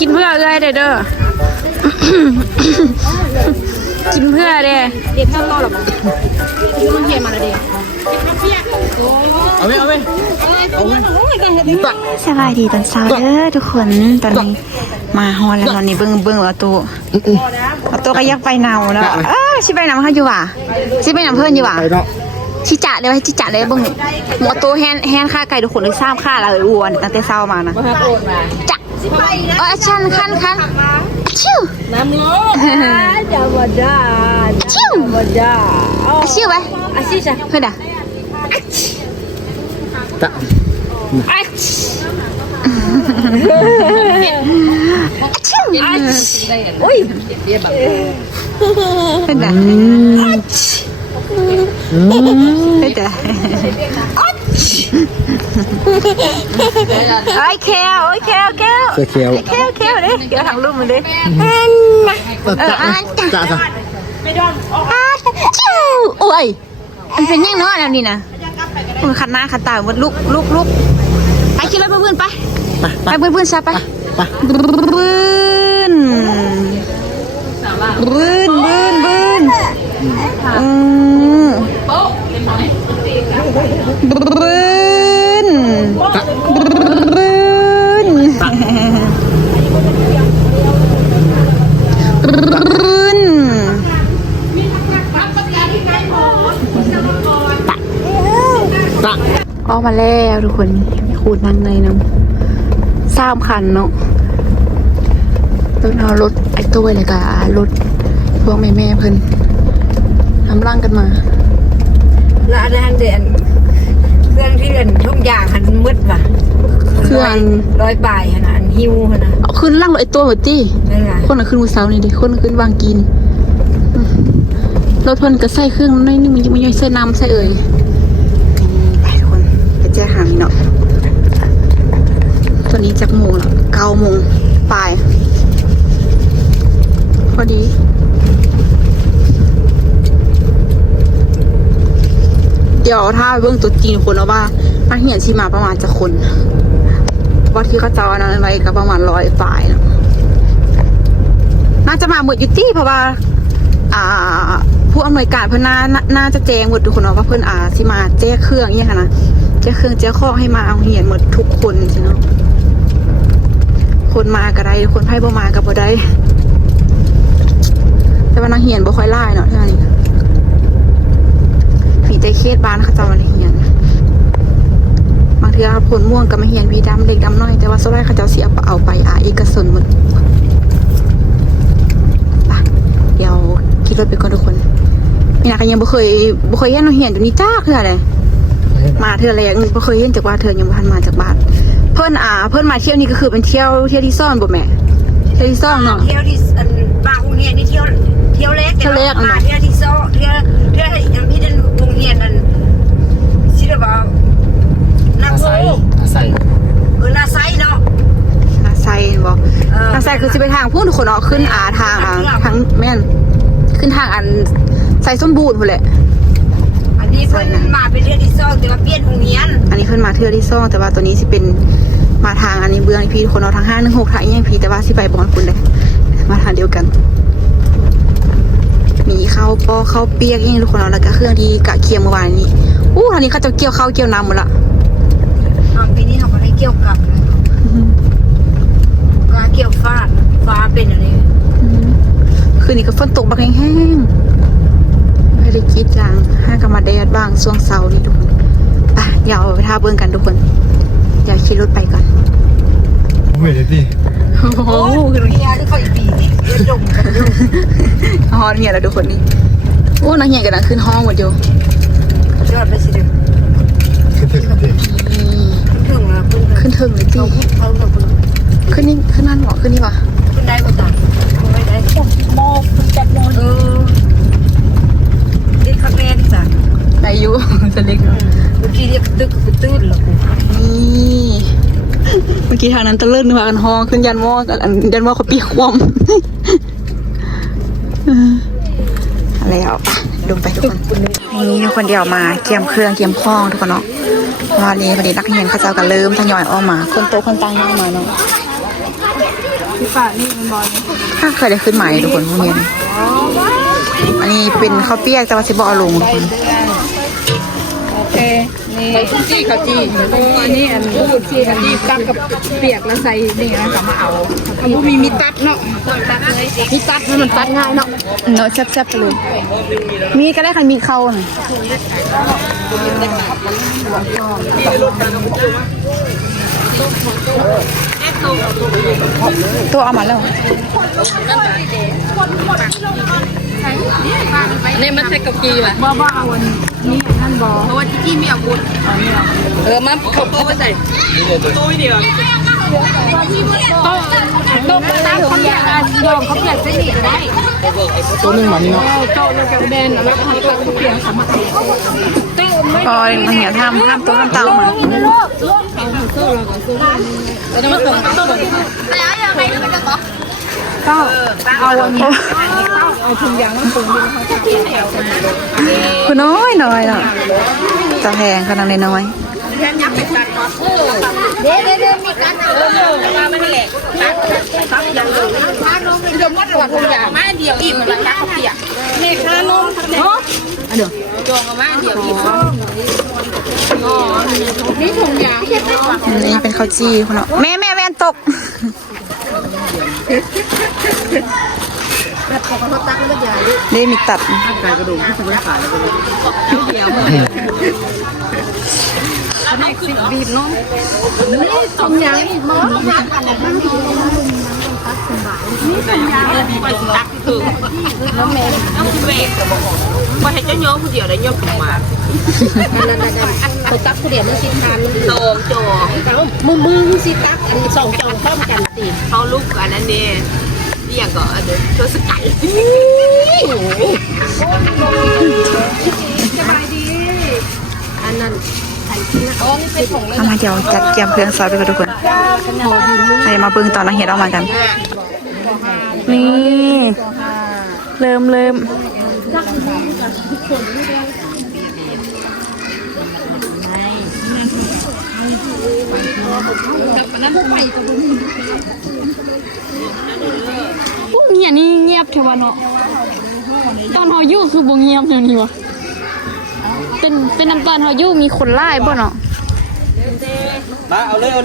กินเพื่ออะไรเด้อกินเพื่อเด้เด็กข้าวต้มหรอมันเพียมาแล้วเด้เอาไหมสบายดีตอนเช้าเด้อทุกคนตอนนี้มาฮอนแล้วตอนนี้เบิ้งเอาตัวก็ยักไปเนาแล้วชิไปนำเขาอยู่ว่ะชิไปนำเพื่อนอยู่ว่ะชิจ่าเลยชิจ่าเลยเบิ้งหมอตัวแฮนค่าไก่ทุกคนเลยทราบค่าแล้วอ้วนตั้งแต่เช้ามานะจ่าชันคันชิวน้ำเนื้อจาบดาชิวชิวไปชิวจ้ะเพื่อนด่ะโอ้ยเป็นไงเป็นไงไอ้แควเลยเดี๋ยวทางลูกมันเลยจ้าชิวโอ้ยมันเป็นยังน้อยแล้วนี่นะมันขัดหน้าขัดตาหมดลุกไปขี่รถไปเพื่อนไปเพื่อนซะไปบื้นออกมาแล้วทุกคนขูดนั่งในน้ำ3 คันเนาะต้นเอารถไอ้ตัวเลยกับรถพวกแม่เพิ่นทำร่างกันมาแล้วอันนั้นเดือนเครื่องที่เดือนทุกอย่างหันมืดว่ะเครื่อง100 บาทขนาดหิวขนาดเอาขึ้นร่างรถไอ้ตัวหัวตี้คนน่ะขึ้นมือเสานี่ดิคนขึ้นวางกินรถเพิ่นก็ใส่เครื่องน้อยนึงมันย่อยใส่น้ำใส่ไปทุกคนไปแจ้หางนี่เนาะตอนนี้จากโมงแล้ว9 โมงปลายพอดีเดี๋ยวถ้าเบื้องตัวจริงคนเอาว่านักเรียนที่มาประมาณจะคนว่าที่เขาเจ้าอันนั้นไว้ก็ประมาณ100 ฝ่ายนะน่าจะมาหมดอยู่ที่เพราะว่าผู้อำนวยการเพื่อนน่าจะแจ้งหมดทุกคนว่าเพื่อนที่มาแจ้เครื่องเนี่ยค่ะนะแจ้เครื่องแจ้ข้อให้มาเอาเรียนหมดทุกคนใช่ไหมคนมาก็ได้คนไพ่บ่มาก็บ่ได้แต่ว่านักเรียนบ่ค่อยไล่เนาะที่นี่มีแต่เคสบ้านเขาเจ้านักเรียนบางทีผลม่วงกับมาเรียนวีดำเด็กดำน้อยแต่ว่าสุดท้ายเขาเจ้าเสียเอาไปเอกชนหมดเดี๋ยวขี่รถไปก่อนทุกคนมีนักยังบ่เคยเห็นนักเรียนอยู่นี่จ้าคืออะไรมาเธออะไรยังบ่เคยเห็นจากว่าเธอยังบ่ทันมาจากบ้านเพิ่นมาเที่ยวนี่ก็คือเป็นเที่ยวที่ซ่อนบ่แม่เที่ยวที่ซ่อนเนาะเที่ยวที่บางโรงเรียนนี่เที่ยวเล็กมาเที่ยวที่ซ่อนเที่ยวอย่างพี่เดินโรงเรียนนั่นสิได้ว่านาไซเนาะนาไซบ่นาไซคือสิไปทางพุ่นทุกคนเนาะขึ้นทางแม่นขึ้นทางใส่สมบูรณ์พุ่นแหละอันนี้เพิ่นมาเป็นเที่ยวที่ซ่อนแต่ว่าเปลี่ยนโรงเรียนอันนี้เพิ่นมาเที่ยวที่ซ่อนแต่ว่าตัวนี้สิเป็นมาทางอันนี้เบื้องพี่คนเอาทาง516ทางยังพี่แต่ว่าสิไปบอนคุณเลยมาทางเดียวกันมีข้าวเปียกยังทุกคนเอาแล้วก็เครื่องที่กะเคียมเมื่อวานนี้ทางนี้เขาจะเกี่ยวข้าวเกี่ยวน้ำหมดละปีนี้เขาไม่ได้เกี่ยวกับก็เกี่ยวฟ้าเป็นอะไรคืนนี้ก็ฝนตกบางแห้งไม่ได้คิดจัง5 กมาแดดบ้างช่วงเสาร์นี่ทุกคนเดี๋ยวไปท่าเบื้องกันทุกคนเดี๋ยวขี่รถไปก่อนเว้ยดิโอ้โหคือเฮียที่เขาอีปีนี่เรียนจงกันดูฮอนเฮียแล้วทุกคนนี่นักเฮียกันขึ้นห้องหมดอยู่ยอดไปสิเด้อขึ้นถึงเลยจีขึ้นนี่ขึ้นนั่นหรอขึ้นนี่วะขึ้นได้ป่ะจ๊ะไม่ได้โมขึ้นจับโมดิคาเฟ่จ้ะได้อยู่สเล็กเมื่อกี้เรียกตึกตื้นหรอนี่เมื่อกี้ทางนั้นตะเลิศนึกว่ากันห้องขึ้นยันหม้อกันยันหม้อเขาปีกความอะไรเอาลงไปทุกคนนี่ทุกคนเดียวมาเกียมเครื่องเกียมคล้องทุกคนเนาะ วันนี้นักเรียนเขาเจ้าก็เริ่มทยอยออกมาคนโตคนตายออกมาเนาะ ที่ป่านี่มันบอล ถ้าเคยได้ขึ้นใหม่ทุกคนพวกนี้อันนี้เป็นข้าวเปียกแต่ว่าสิบ่เอาลงทุกคน โอเคนี่ข้าวจี้อันนี้อันพูดที่อันนี้ตักกับเปียกแล้วใส่นี่นะกลับมาเอาอันนี้มีตัดเนาะมีตัดมันตัดง่ายเนาะ เนาะแซ่บๆไปเลยมีก็ได้คันมีเข้าน่ะตัวเอามาแล้ว นี่มันใส่กับกีป่ะบ้าวันนี้ท่านบอกเพราะว่าจี้ไม่เอาบุญมันเขาเข้าไปใส่ตู้เดียวโต๊ะตั้งเขาอยากยอมเขาอยากเส้นหมี่ก็ได้ ตัวนึงมันเนาะ โต๊ะแล้วกับแดนแล้วทำกับเปียกสมัคร พอมันเหี่ยวห้ามตัวห้ามเตามา แล้วมันส่งแล้วยังไงมันจะบอกก็เอาวันนี้เอาถุงยางมาถุงนึงเขาจะกินแล้ว คือน้อยเนาะจะแพงขนาดน้อย เดี๋ยวมีการมาไม่ได้แหละตักอย่างเลยตักลงเป็นยมวัดวัดถุงยางมาเดียวอิ่มแล้วตักเปียกนี่ค่านมเนาะอันเดียวจองมาเดียวอิ่มนี่ถุงยาง นี่เป็นข้าวจี้คุณเนาะแม่แว่นตกนี่มีตัด ไก่กระดูกที่จะไม่ขายแล้วก็เลย เดียวแม่สิบีบน้องนี่ถุงยางอีกมั้งนี่ถุงยางไปตักถึงแล้วแม่ต้องเวกว่าให้เจ้าโยมผู้เดียวได้โยมขึ้นมาเขาตักผู้เดียวมันสิทานโจมือสิตักอันนี้2จองพร้อมกันสิเขาลูกอันนั้นนี่เรียกก็อันเดียวตัวสกัดสบายดีอันนั้นเอามาเดี๋ยวจัดเตรียมเครื่องซอสไปกันทุกคนใครมาเบิ่งตอนนักเห็ดออกมากันนี่เริ่มพวกเงียนี่เงียบเทวะเนาะตอนเฮาอยู่คือบ่เงียบอย่างนี้วะเป็นน้ำตอนเฮาอยู่มีคนไล่บ่เนาะ มาเอาเลยเอา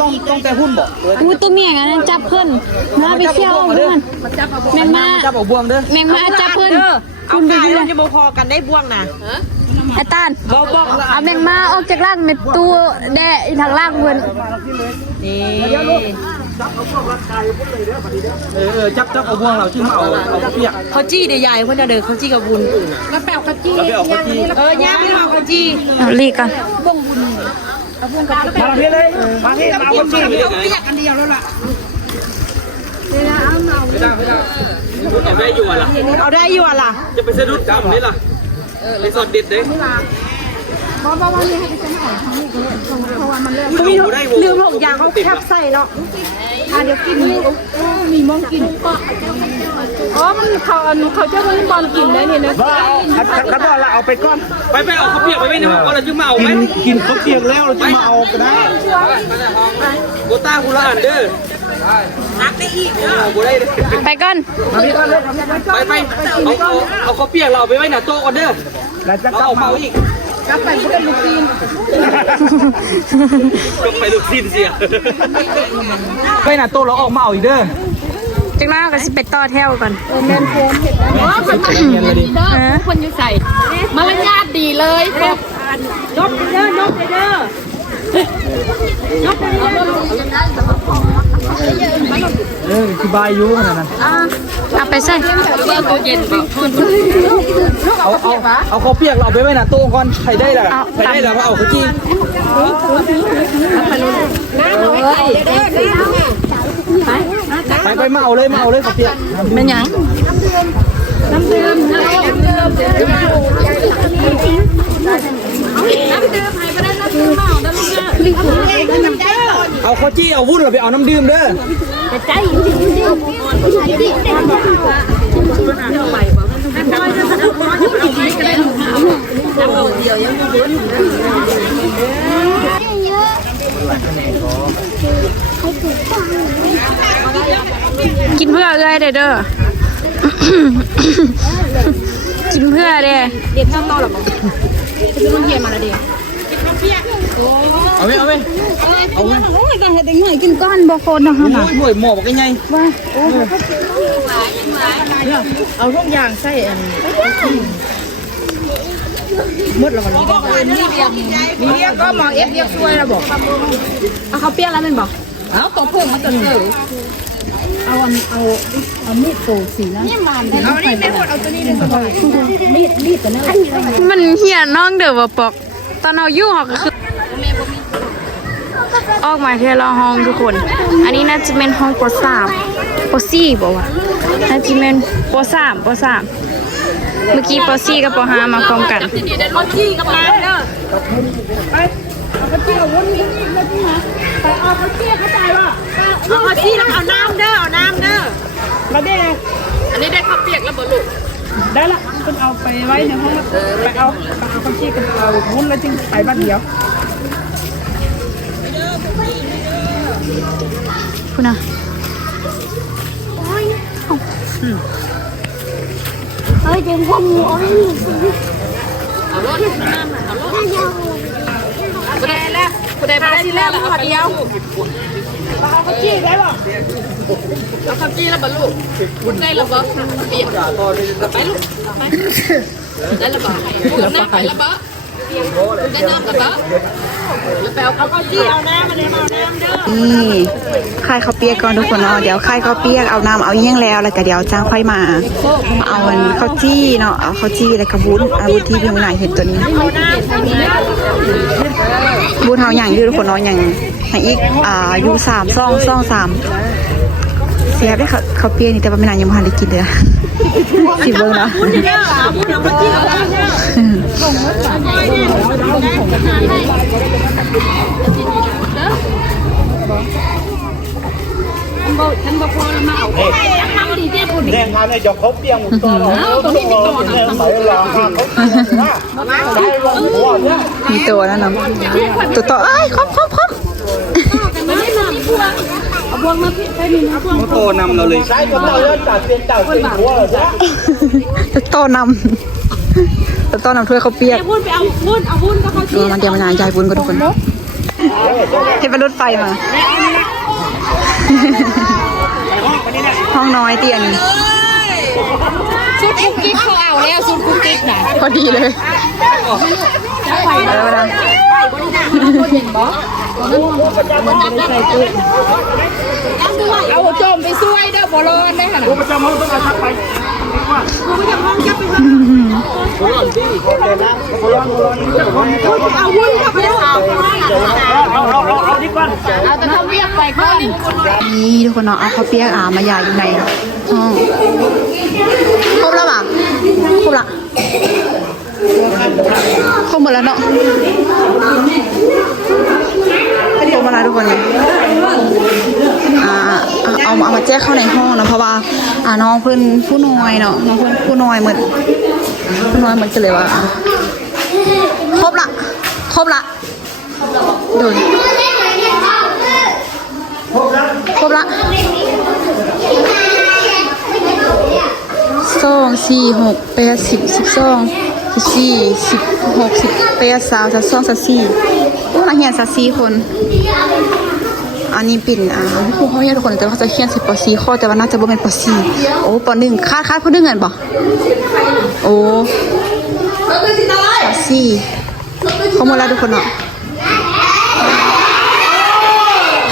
ต้องแต่หุ้นบอก อู้ตัวเมียกันนั้นจับเพิ่นมาไปเที่ยวเพิ่นแมงมา จับเอาบ่วงเด้อ แมงมาจับเพิ่น เอาไก่เราจะโมพอกันได้บ่วงนะ ไอ้ตาน บอก เอาแมงมาออกจากร่างในตู้แดะทางล่างเพิ่น นี่ จับเอาบ่วงเราที่มาเอาเปียก เขาจี้เดี๋ยวยายเพื่อนจะเดินเขาจี้กับบุญแล้วแปลเขาจี้ แล้วไปเอาข้าวจี่ ย่าไม่เอาเขาจี้ เอาลีกกัน มาเพี้ยเลยมาที่มาเอาข้าวจี่ ไม่อยากอันเดียวแล้วล่ะ ไม่ได้เอาได้อยู่ล่ะ เอาได้อยู่ล่ะ จะไปสะดุดกำนี่ล่ะเลยสอดเด็ดเลยลืมหกอย่างเขาแคบใส่เนาะเดี๋ยวกินมีมองกินอ๋อมันเขาจะมันบอลกินได้เนี่ยนะ ขันบอลเราเอาไปก้อนไปเอาข้าวเปียกไปไม่ได้ว่าเราจะมาเอาไหมกินข้าวเปียกแล้วเราจะมาเอาก็ได้โบต้าคุณละอันเด้อนักได้อีกเด้อโบได้ ไปก่อน ไปเอาข้าวเปียกเราไปไว้หน้าโต๊ะก่อนเด้อเราเอาเมาอีก กลับไปเพื่อนลูกทีม ก็ไปลูกซีนเสียไปหน้าโต๊ะเราออกมาเอาอีกเด้อ จังนั้นก็สิไปต่อแถวก่อน แมนโฟมเห็นไหมคนมาดีเด้อคนอยู่ใส่มารยาทดีเลยนกเด้อนกเด้อนกเด้อ สบายอยู่ขนาดนั้น เอาไปใส่ ตู้เย็น เอาข้าวเปียกเราไปไว้หน้าโต๊ะก่อนใครได้ล่ะใครได้ล่ะก็เอาข้าวจี่ไปมาเอาเลยข้าวเปียก เป็นหยัง น้ำดื่มให้ไปได้น้ำดื่มเมาน้ำดื่มลิงเองน้ำดื่ม เอาข้าวจี้เอาวุ้นเราไปเอาน้ำดื่มเด้อ ใจอยู่ที่ น้ำโดดเดียวยังไม่เบิด กินเพื่อเอ้ยเด้อ กินเพื่อเด้ เด็กข้าวต้อหรอบอกจะเป็นเฮียมาละเด็ก เอาไว้เอาไว้เอาไว้ โอ้ยก็เฮ็ดได้ง่ายกินก้อนบ่โคนเนาะ โอ้ยบ่อยหมอบอกยังไงเอาทุกอย่างใส่อันมืดแล้วมันมีเรียกก็หมอเอฟเรียกช่วยแล้วบอก เอาข้าวเปียกแล้วมันบอก เอาตัวพุ่งมาจนเกิด เอามีดโกงสีนะนี่มัน เอานี่แม่หมดเอาตัวนี้เลยสบาย มีดตัวนั้น มันเหี้ยน้องเด้อบ่ปอกตอนเอาอยู่เฮาก็คือออกมาเที่ยวห้องทุกคน อันนี้น่าจะเป็นห้องป .3 ป .4 บอกว่าน่าจะเป็นป .3 ป .3 เมื่อกี้ป .4 กับป .5 มาพร้อมกัน เอาขี้กับน้ำเด้อเอาขี้แล้วเอาน้ำเด้อเอาน้ำเด้อ มาได้เลย อันนี้ได้ข้าวเปียกแล้วบ่ลูก ได้ละคุณเอาไปไว้ในห้องไปเอาข้าวจี้กันเอาวุ้นแล้วจึงไปบ้านเดียว พูดนะ เฮ้ยเดี๋ยวพ่อมูเอาให้หนูสิ เอารถเอารถกูได้แล้วกูได้มาที่แล้วแล้วเอาเดียว เอาข้าวจี้ได้หรอ เอาข้าวจี้แล้วบ่ลูกได้แล้วบ่เปียกไปลูกไปได้แล้วบ่น้ำไปแล้วบ่ได้น้ำแล้วบ่แล้วไปเอาข้าวจี้เอาน้ำมาเลยเอาน้ำเด้อ นี่คายข้าวเปียกก่อนทุกคนเนาะเดี๋ยวคายข้าวเปียกเอาน้ำเอาเยี่ยงแล้วก็เดี๋ยวจ้างค่อยมาเอาข้าวจี้เนาะเอาข้าวจี้แล้วก็วุ้นเอาวุ้นที่พี่หน่อยเห็นตัวนี้วุ้นเฮาอย่างยืดทุกคนเนาะอย่างอีกอยู่3ซ่อง3เสียได้ข้าวเปียกนี่แต่ว่าไม่นานยังไม่ทันได้กินเลยสิเบิ่งเนาะ ฉันบอกพอแล้วมาเอาทำดีเจ้าคุณ แรงงานเนี่ยจะเขาเปียงหมดตัวตัวนี้มีตัวนะใส่รองเขาได้ลงหัวเนี่ย มีตัวแล้วเนาะตัวต่อเอ้ยครบ ไม่ได้มาพวงเอาพวงมาพี่ไปนี่เอาพวง โตนำเราเลยใช่ก็เต่าเลือดจากเตียนเต่าเตียนหัวเลยจ้ะ ตัวต่อนำตัวต่อนำถ้วยข้าวเปียก วุ้นไปเอาวุ้นเอาวุ้นก็เขา มันเดี๋ยวมันนานใจบุญกันทุกคนเห็นเป็นรถไฟมา ห้องน้อยเตียง ชุดคุกกิ๊กเขาเอาแล้วชุดคุกกิ๊กน่ะ พอดีเลยแล้วนะ เอาโจมไปช่วยเด้อบอลอนได้ค่ะ กูประจำห้องต้องการทักไปเอาวุ้นเข้าไปเอาดีกว่าเอาแต่ทำเวียกไปก่อน นี่ทุกคนเนาะเอาข้าวเปียกมายาอยู่ในห้องครบแล้วป่ะครบละครบหมดแล้วเนาะครบมาแล้วทุกคนเอามาแจ้งเข้าในห้องนะเพราะว่าน้องเพื่อนผู้น้อยเนาะน้องเพื่อนผู้น้อยเหมือนจะเลยว่าครบละโดนครบละ2 4 6 8 10 12 14 16 18 20 22 24 มาเฮียนสัก4 คนอันนี้ปิ่นครูเขาเฮียนทุกคนแต่เขาจะเฮียน10 ป .4 ข้อแต่ว่าน่าจะบ่เป็นป .4 โอ้ป .1 คาดผู้นึงเงินบ่โอ้ป .4 เขาหมดแล้วทุกคนเนาะ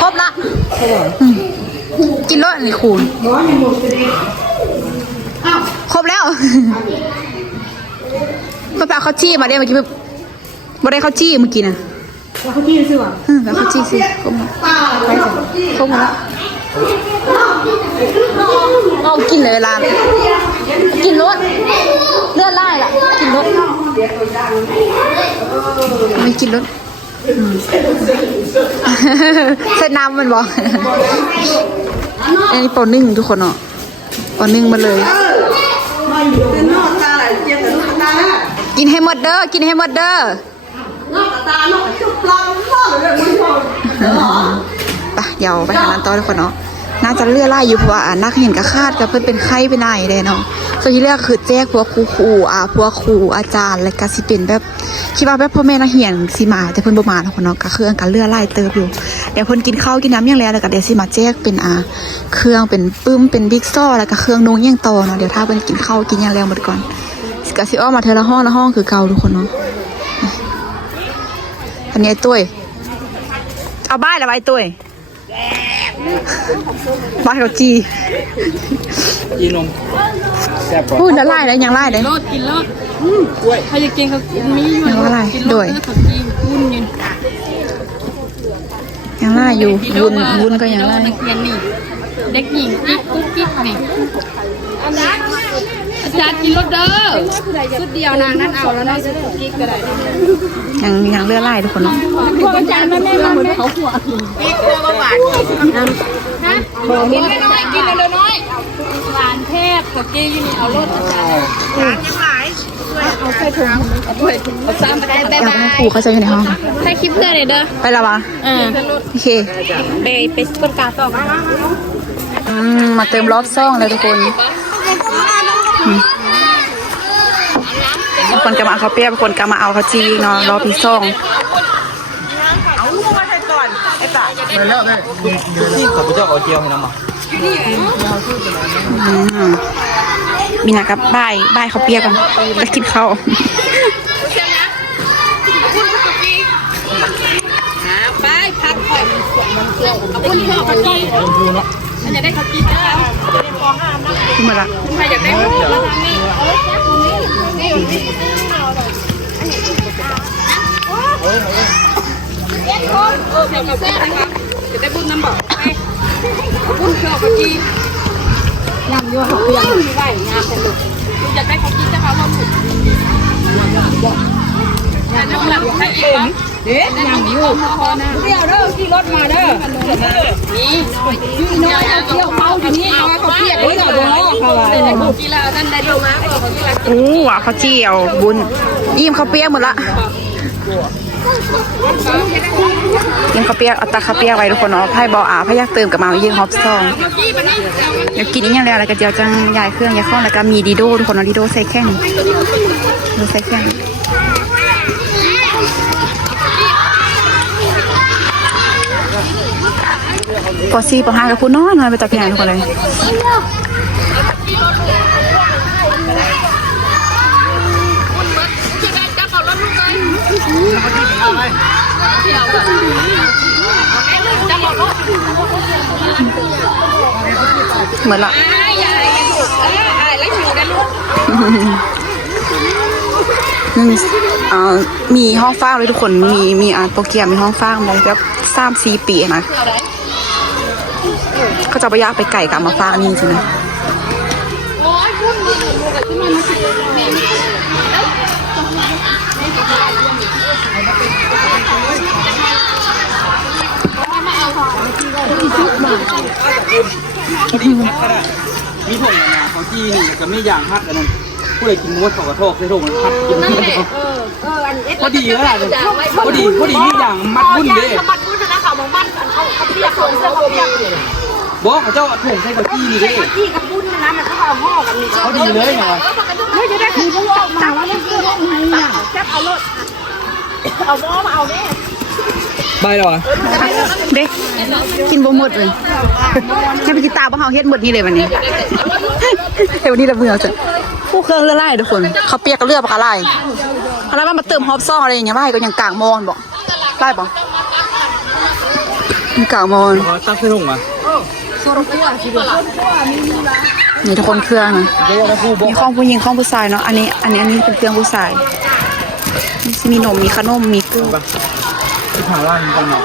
ครบละกินรสนี่คูณครบแล้วเขาไปเอาข้าวจี้มาได้เมื่อกี้บ่ได้ข้าวจี้เมื่อกี้นะข้าวจี้ซื้อวะแล้วข้าวจี้ซื้อครบแล้วเอากินเลยร้านกินรสเลือดไล่ละกินรสไม่กินรสเส้นน้ำมันบอกอันนี้ปอนึ่งทุกคนเนาะปอนึ่งมาเลยกิ กินให้หมดเด้อกินให้หมดเด้อไปเดี๋ยวไปหาร้านต่อทุกคนเนาะน่าจะเลื่อไล่อยู่เพราะว่านักเห็นกับคาดกับเพื่อนเป็นไข้ไปไหนเลยเนาะส่วนที่เลือกคือแจ้งพวกครูพวกครูอาจารย์และก็สิเป็นแบบคิดว่าแบบพ่อแม่นักเรียนสิมาแต่เพิ่นบ่มาทุกคนเนาะก็เครื่องกันเลื่อไล่เติบอยู่เดี๋ยวเพิ่นกินข้าวกินน้ำอย่างแล้วแล้วก็เดี๋ยวสิมาแจ้งเป็นเครื่องเป็นปึ้มเป็นบิ๊กซ่อแล้วก็เครื่องนุ่งอย่างต่อเนาะเดี๋ยวถ้าเพิ่นกินข้าวกินอย่างแล้วหมดก่อนก็สิออกมาเทอละห้องคือเก่าทุกคนเนาะอันนี้ไอ้ตุ้ยเอาบ้านแล้วไอ้ตุ้ยบ้านเขาจีนมแซ่บกว่า พูดแล้วไล่แล้วยังไล่เลย รสกินรสใครจะกินเขากินมีอยู่ ยังไล่ กินร โด ส ย แล้วเขากินวุ้นอยู่ ยังไล่อยู่วุ้นก็ยังไล่ นักเรียนนี่เด็กหญิงกิ๊กกุ๊กกิ๊กนี่อาจารย์กินรสเด้อชุดเดียวนางนั่นเอาแล้วน้องชุดกุ๊กกิ๊กก็ได้ ยังเลื่อไล่ทุกคนเนาะ พวกอาจารย์แม่เหมือนเขาหัวกิ๊กเกลือหวานฮะกินน้อยกินเลยน้อยหวานเทพกับกี้อยู่นี่เอารสอาจารย์เอาใส่ถุงเอาซ้ำไปได้ อยากให้ครูเขาจะอยู่ในห้อง ให้คลิปเพื่อนเลยเด้อ ไปแล้ววะโอเค ไปกดกาต่อมา มาเติมรอบซ่องเลยทุกคนบางคนก็มาเอาข้าวเปียกบางคนก็มาเอาข้าวจีเนาะรอบที่ซ่อง ไปแล้วได้นี่กับพระเจ้าเอาเจียวให้น้ำมา มีนากับบ่ายข้าวเปียกกันแล้วกินข้าว ไปพักผ่อนเอาคุณพ่อเขาจีมันจะได้เขาจีนะ ขึ้นมาละ ใครอยากได้ลูกมาทางนี้เดี๋ยวมาแซ่นะครับจะได้บุญน้ำบอกบุญเชื่อเขาจียำยั่วเขาเปียกไม่ได้งามแต่ลูกอยากได้เขาจีจะเขาเราถูกแต่น้ำหลักให้เองเด็ดยำยั่วเดี๋ยวเด้อขี่รถมาเด้อนี่น้อยเที่ยวเขาอยู่นี่น้อยเขาเปียกเลยเหรอเด้อเขาว่ากีฬาท่านได้ลงมาเขากีฬา ว่ะข้าวจีเอาบุญยิ้มข้าวเปียกหมดละยังข้าวเปียกเอาตาข้าวเปียกไว้ทุกคนเนาะไพ่บออาไพ่อยากเติมกับมายืนฮอปซองอยากกินอีกอย่างแล้วอะไรก็เดียวจังยายเครื่องยายข้องแล้วก็มีดีโดทุกคนเนาะดีโดใส่แข้งดูใส่แข้งปอซี่ปอห้ากับพูน้อยไปตัดพี่ไหนทุกคนเลยเหมือนละมีห้องฟ้างเลยทุกคนมีโปรแกรมมีห้องฟ้างมาแบบ3-4 ปีนะเขาจะไปยากไปไก่กับมาฟ้างนี่ใช่ไหมมีผงนะของจีนี่จะไม่อย่างฮัดกันนั่นผู้ใดกินมดเขากระโทกได้โทกมันฮัดกินพอดีแล้วล่ะพอดีมีอย่างมัดบุ้นเด้มัดบุ้นนะเขามัดเขาเปียกเขาเสื้อเขาเปียกบอกเขาเจ้าถุงใส่กับจีนี่เด้จีกับบุ้นนะมันเขาเอาห่อกันนี่พอดีเลยเนาะไม่จะได้คือพวกมาว่าเล่นเรื่องนี้แซ่บเอารถเอาหม้อมาเอาเด้ใบหรอเด็กกินบ่หมดเลยแค่ไปกินตาบ่เฮาเฮ็ดหมดนี่เลยวันนี้เฮ้ยวันนี้เราเบื่อจังผู้เครื่องเลือไล่ทุกคนเขาเปียกกับเลือดปะคะไล่อะไรบ้างมาเติมฮอปซองอะไรอย่างเงี้ยไล่ก็ยังกลางมอนบอกไล่บอกกลางมอน ตั้งขึ้นลงมา นี่ทุกคนเครื่องนะมีข้องผู้หญิงข้องผู้ชายเนาะอันนี้เป็นเครื่องผู้ชายมีนมมีขนมมีเกลือ ที่ผ่านล่างกันเนาะ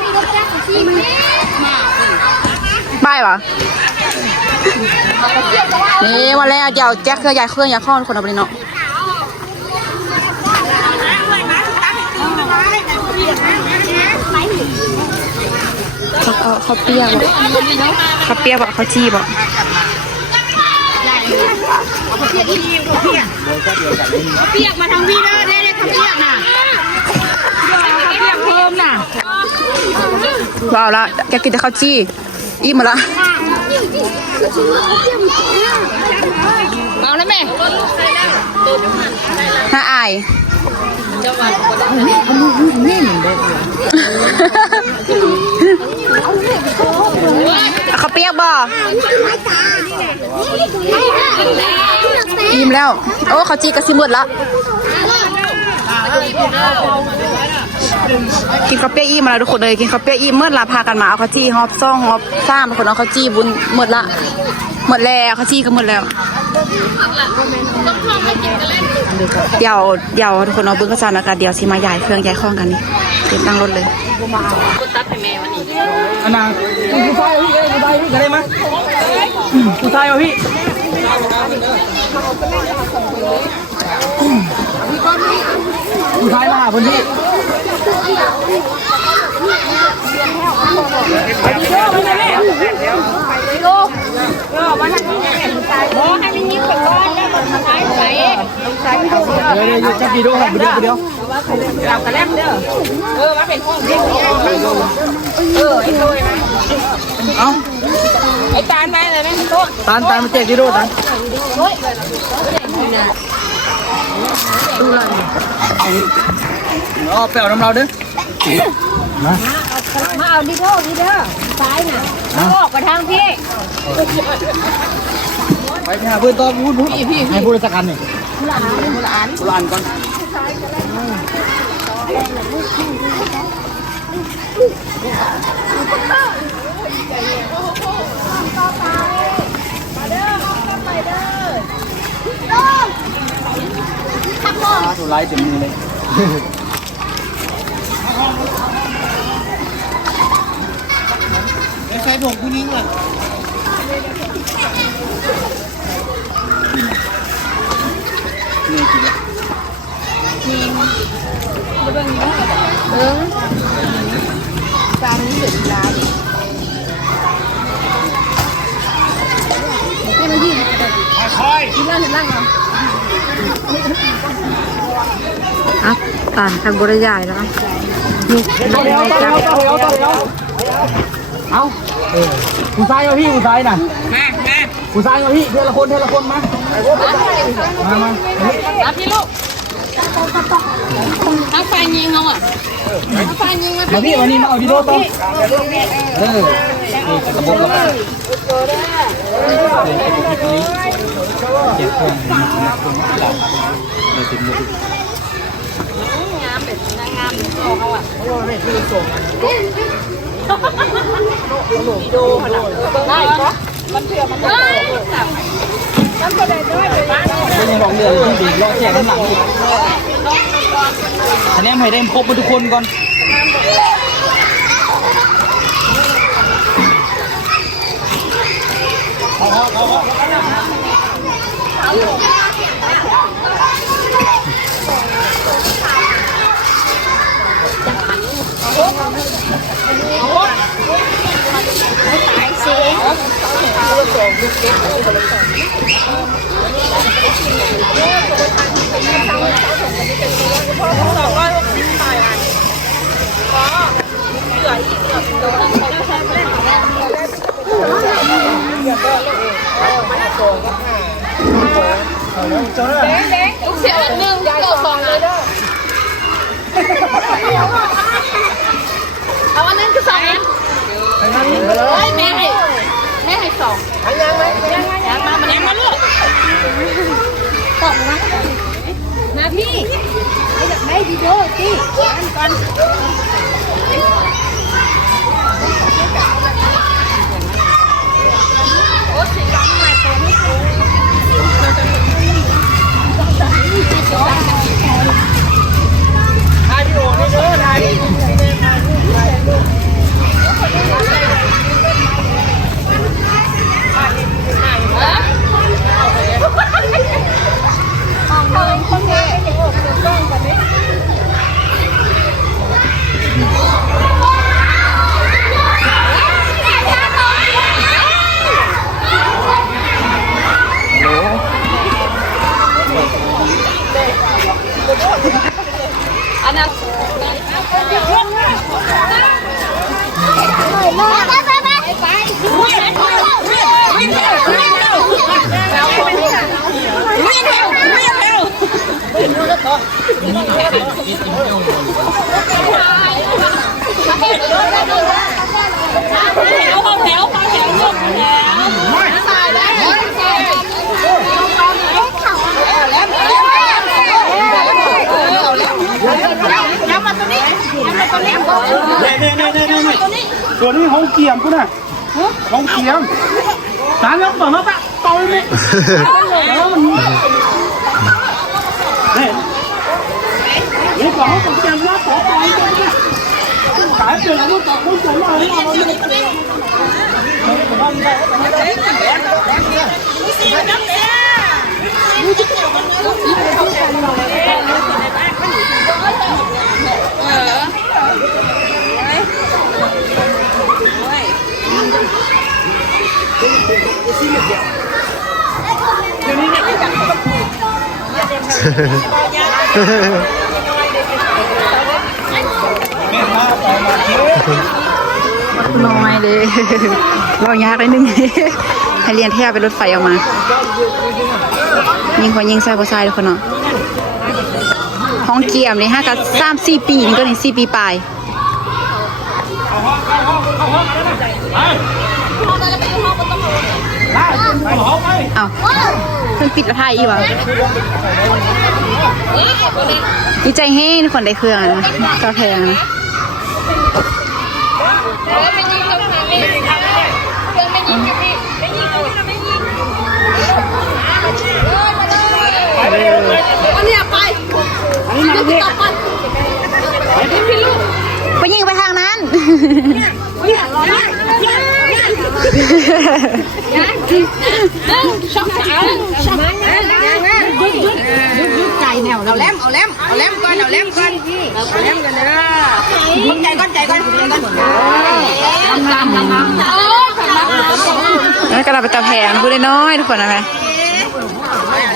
ป้ายปะนี่มาแล้วเดี๋ยวแจ็คเครื่องยายเครื่องยายข้องคนเอาไปเนาะเขาเปียกบอกเขาเปียกบอกเขาจีบอกเปียกมาทางพี่ได้ เปียกน่ะเปียกเพิ่มน่ะ ว้าวละแกกินแต่ข้าวจี้อิ่มหมดละ เอาแล้วแม่ น่าอายเอาข้าวเปียกบ่อิ่มแล้ว โอ้ข้าวจี้ก็สิหมดละกินข้าวเปียกอิ่มมาแล้วทุกคนเลยกินข้าวเปียกอิ่มเมื่อลาพากันมาเอาข้าวจี้ฮอบซ่องฮอบซ่ามทุกคนเอาข้าวจี้บุญหมดละหมดแล้วข้าวจี้ก็หมดแล้วเดี๋ยวทุกคนเอาเบิ้งกระซานอากาศเดี๋ยวสิมาย้ายเครื่องย้ายข้องกันนี่เตรียมตั้งรถเลย อันนั้นผู้ชายพี่ผู้ชายพี่กันได้ไหมผู้ชายพี่ผู้ชายมาหาคนที่เดี๋ยวจับดีด้วยเดี๋ยวเรากระแลมเด้อมาเป็นห้องไอ้ตัวนะเอาไอ้ตาลไปเลยไหมตัวตาลมาเจ็บดีด้วยตาลอ๋อแปลวน้ำเราเด้อมาเอาดีเด้อซ้ายน่ะมาออกไปทางพี่ ไปหาเพื่อนต่อพูดให้พูดสักกันหนึ่งละอันก่อนถูกไล่เต็มมือเลยใส่ผมผู้นิ้งเลยการนี้เดือดร้อนนี่มันยืดยืดล่างล่างเหรออ่ะป่านทางบริยายแล้วนี่เอาผู้ชายมาพี่ผู้ชายน่ะผู้ชายมาพี่เทละคนมารับพี่ลูกทั้งไฟยิงเอาอ่ะทั้งไฟยิงมาพี่วันนี้มาเอาดีโดต่อนี่กระบอกแล้วเจ็บคนงามแบบงามเขาอ่ะดีโดขนาดได้ปะมันเถื่อมันได้มันก็ได้ด้วยไปบ้านไม่ยังลองเรือที่ดีรอแจกน้ำหลังอีกอันนี้ไม่ได้ครบมาทุกคนก่อนลูกเสียอันหนึ่งเกี่ยวสองเลยเด้อเอาอันนั้นคือสองอันแม่ให้สองยังมาลูกตกมาพี่ไม่ดีโดสิก่อนโอ้สิกังมาตัวนี้ถ่ายวิดีโอนี่เด้อถ่าย เอาแถวเอาแถวลูกแถวย้ำมาตัวนี้ย้ำมาตัวนี้ นี่ตัวนี้ห้องเกียมกูน่ะห้องเกียมตามแล้วต่อมาปะต่อเลยนี่นี่ก่อนห้องเกียมว่าต่อไปขายเปลี่ยนแล้วต่อคนสวยมาเลยน้อยเลยเรายากเลยนึงให้เรียนแทบไปรถไฟออกมายิงคนยิงใส่พอใส่ทุกคนเนาะห้องเกียมเลย5 กับ3-4 ปีนี่ก็นี่4 ปีปลายเอาเพิ่งปิดแล้วไทยอีกวะดีใจให้ทุกคนได้เครื่องนะกาแฟนะไปยิงไปทางนั้นใจแนวเราแลมเอาแลมก่อนเอาแลมก่อนเด้อใจก่อนแล้วก็เราไปตะแพงพูดได้น้อยทุกคนนะไหม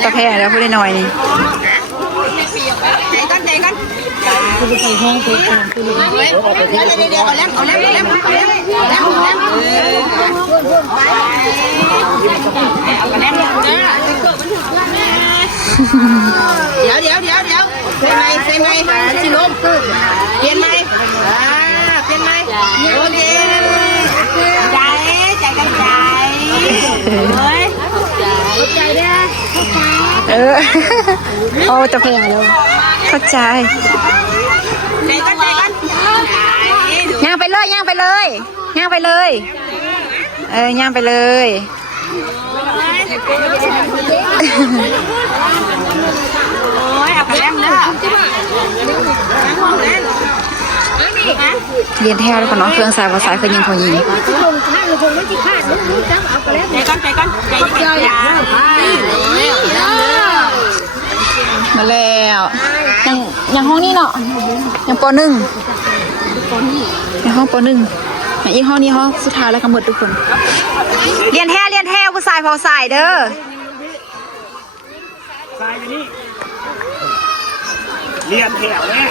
ตะแพงแล้วพูดได้น้อยนี่ใจก่อนคุณไปห้องคุณเดี๋ยวเอาแลมเดี๋ยวเซ็นไหมชิลมเปลี่ยนไหมโอเคใจกันใจโอ้ตะแพงแล้วเข้าใจย่างไปเลยย่างไปเลยย่างไปเลยเอาไปแล้วเนอะเรียนแท้แล้วคนน้องเครื่องสายภาษาเคยยิงพอยิงใจก่อนมาแล้วยังห้องนี้เนาะยังป.1ในห้องป.1อีกห้องนี้ห้องสุดท้ายแล้วกำหนดทุกคนเรียนแท้ผู้ชายพอสายเด้อทรายอยู่นี่เรียนแถวแน่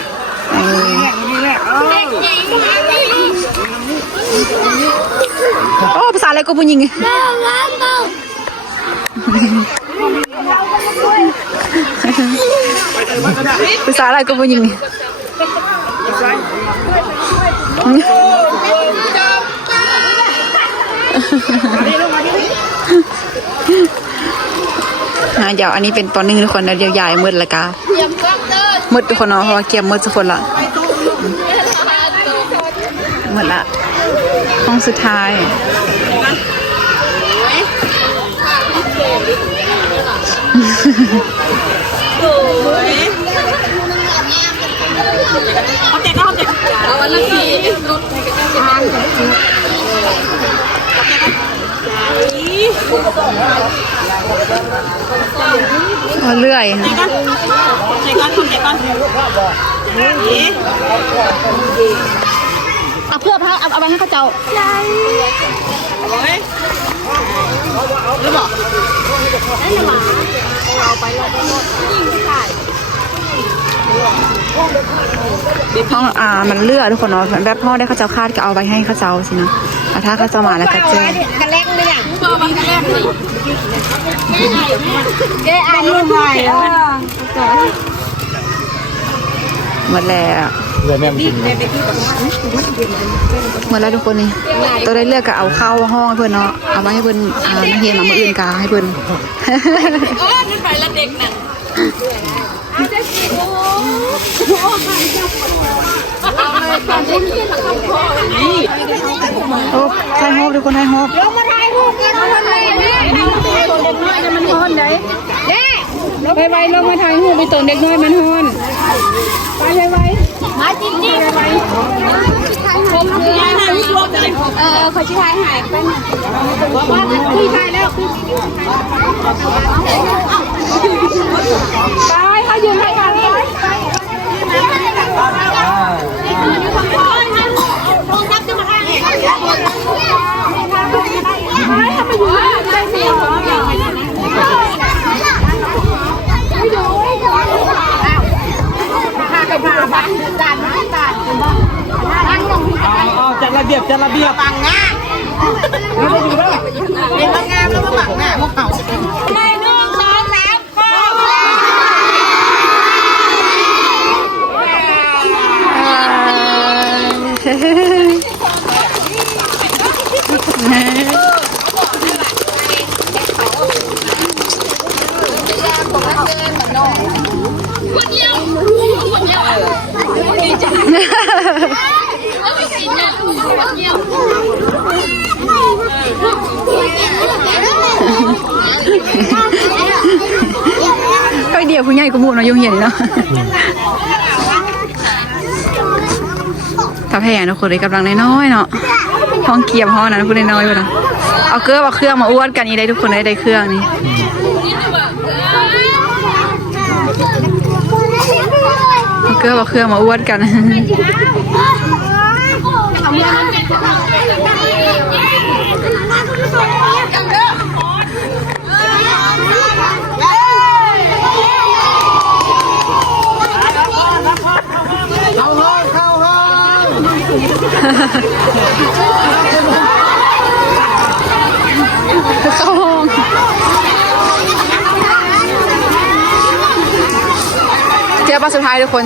นี่แหละโอ้ภาษาอะไรก็พูดยิงภาษาอะไรก็พูดยิงเดี๋ยวอันนี้เป็นตอนนึงทุกคนเดี๋ยวใหญ่มืดละกามืดทุกคนเนาะเพราะว่าเกียมมืดทุกคนละมืดละห้องสุดท้ายเลื่อยเอาเพื่อพระเอาไปให้เขาเจ้าหรือเปล่าห้องมันเลือดทุกคนเนาะแบบพ่อได้เขาเจ้าคาดก็เอาไปให้เขาเจ้าสินะถ้าเขาเจ้ามาแล้วก็เจอกันเล็กเลยอ่ะแกอ่านรุ่นใหม่ หมดแล้ว เลยแม่มันกิน หมดแล้วทุกคนนี่ตัวได้เลือกก็เอาเข้าห้องให้เพิ่นเนาะเอาไว้ให้เพิ่นมาเฮียนมามื้ออื่นกาให้เพิ่น โอ้นั่นไปละเด็กน่ะ โอ้ไทยฮอบทุกคนไทยฮอบ ไปไวลงมาถ่ายหูไปตนเด็กน้อยมันฮอนไปไวมาจริงจริงไปผมคือถ่ายรูปเลยขอชี้ถ่ายหายไปว่าคุยถ่ายแล้วไปเขายืนถ่ายกันไปจัดระเบียบบังหน้าไม่อยู่แล้วเป็นบังงามแล้วมาบังหน้าพวกเขา ไป1 2 3ข้ก็เดียวผู้ใหญ่ก็หมู่เนาะยุ่งเหยิงเนาะตาแพงทุกคนเลยกำลังน้อยๆเนาะห้องเกียบห้องนั้นพูดน้อยๆไปนะเอาเครื่องมาอ้วนกันนี่ได้ทุกคนได้เครื่องนี่เอาเครื่องมาอ้วนกันเข้าห้องเจอปะสุดท้ายทุกคน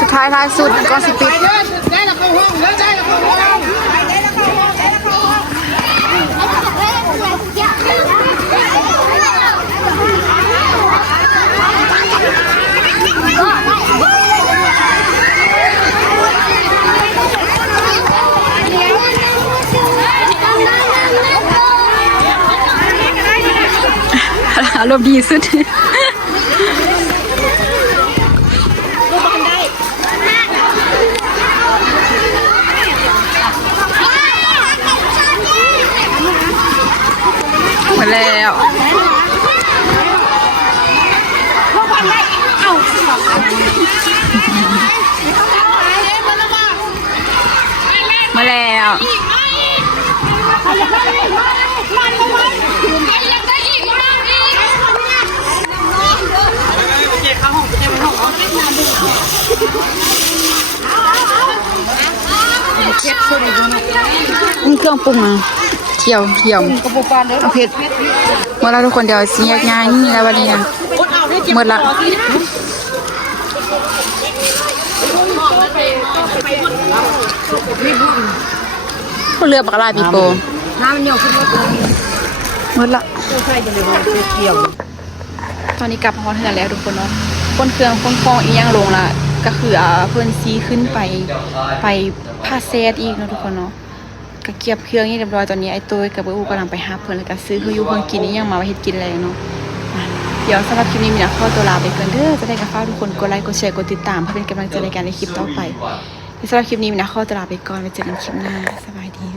สุดท้ายท้ายสุดก็สิปิดอารมณ์ดีสุดหมดแล้วมาแล้วนี่เครื่องปรุงอ่ะเที่ยวเอาเผ็ดเมื่อเราทุกคนเดี๋ยวสิแยกย้ายนี่แล้ววันนี้นะหมดละเรือปากลายปีโป้น้ำมันเหนียวขึ้นหมดละตอนนี้กลับฮอลเทือนแล้วทุกคนเนาะคนเครื่องคนคลองอีกยังลงละก็คือเพื่อนซีขึ้นไปพาเซตอีกเนาะทุกคนเนาะก็เก็บเครื่องนี่เรียบร้อยตอนนี้ไอ้ตัวกับอูกำลังไปหาเพื่อนแล้วก็ซื้อเพื่ออยู่เพื่อนกินนี่ยังมาไว้เฮ็ดกินอะไรเนาะเดี๋ยวสำหรับคลิปนี้มีนักเข้าตัวลาไปเกินเด้อจะได้กับฟ้าทุกคนกดไลค์กดแชร์กดติดตามเพื่อเป็นกำลังใจในการในคลิปต่อไปสำหรับคลิปนี้มีนักเข้าตัวลาไปก่อนไว้เจอกันคลิปหน้าสบายดี